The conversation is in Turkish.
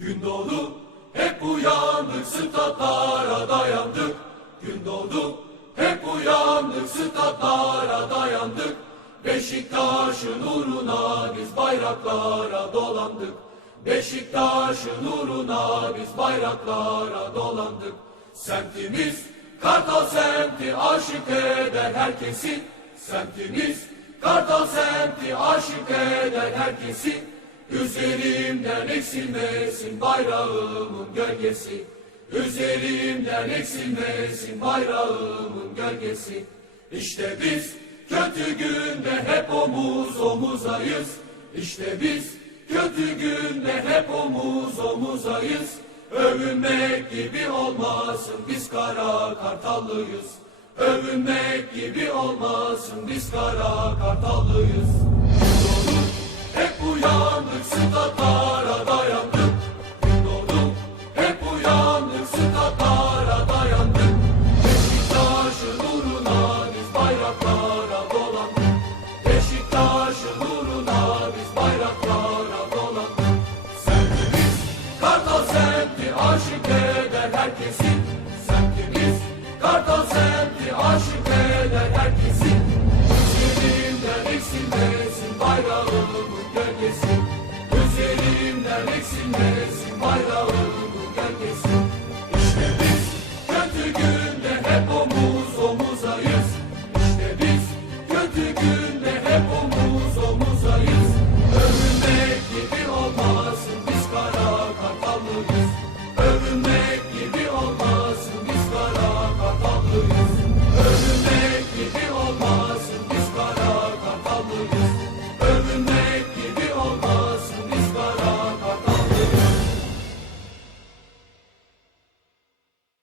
Gün doğdu, hep uyandık, statlara dayandık. Gün doğdu, hep uyandık, statlara dayandık. Beşiktaş'ın uğruna biz bayraklara dolandık. Beşiktaş'ın uğruna biz bayraklara dolandık. Semtimiz Kartal semti aşık eder herkesi. Semtimiz Kartal semti aşık eder herkesi. Üzerimden eksilmesin bayrağımın gölgesi Üzerimden eksilmesin bayrağımın gölgesi İşte biz kötü günde hep omuz omuzayız İşte biz kötü günde hep omuz omuzayız Övünmek gibi olmasın biz kara kartallıyız Övünmek gibi olmasın biz kara kartallıyız eder sen Semtimiz kartal semti aşık eder herkesi Üzerimden eksilmesin bayrağımın gölgesi Üzerimden eksilmesin bayrağımın gölgesi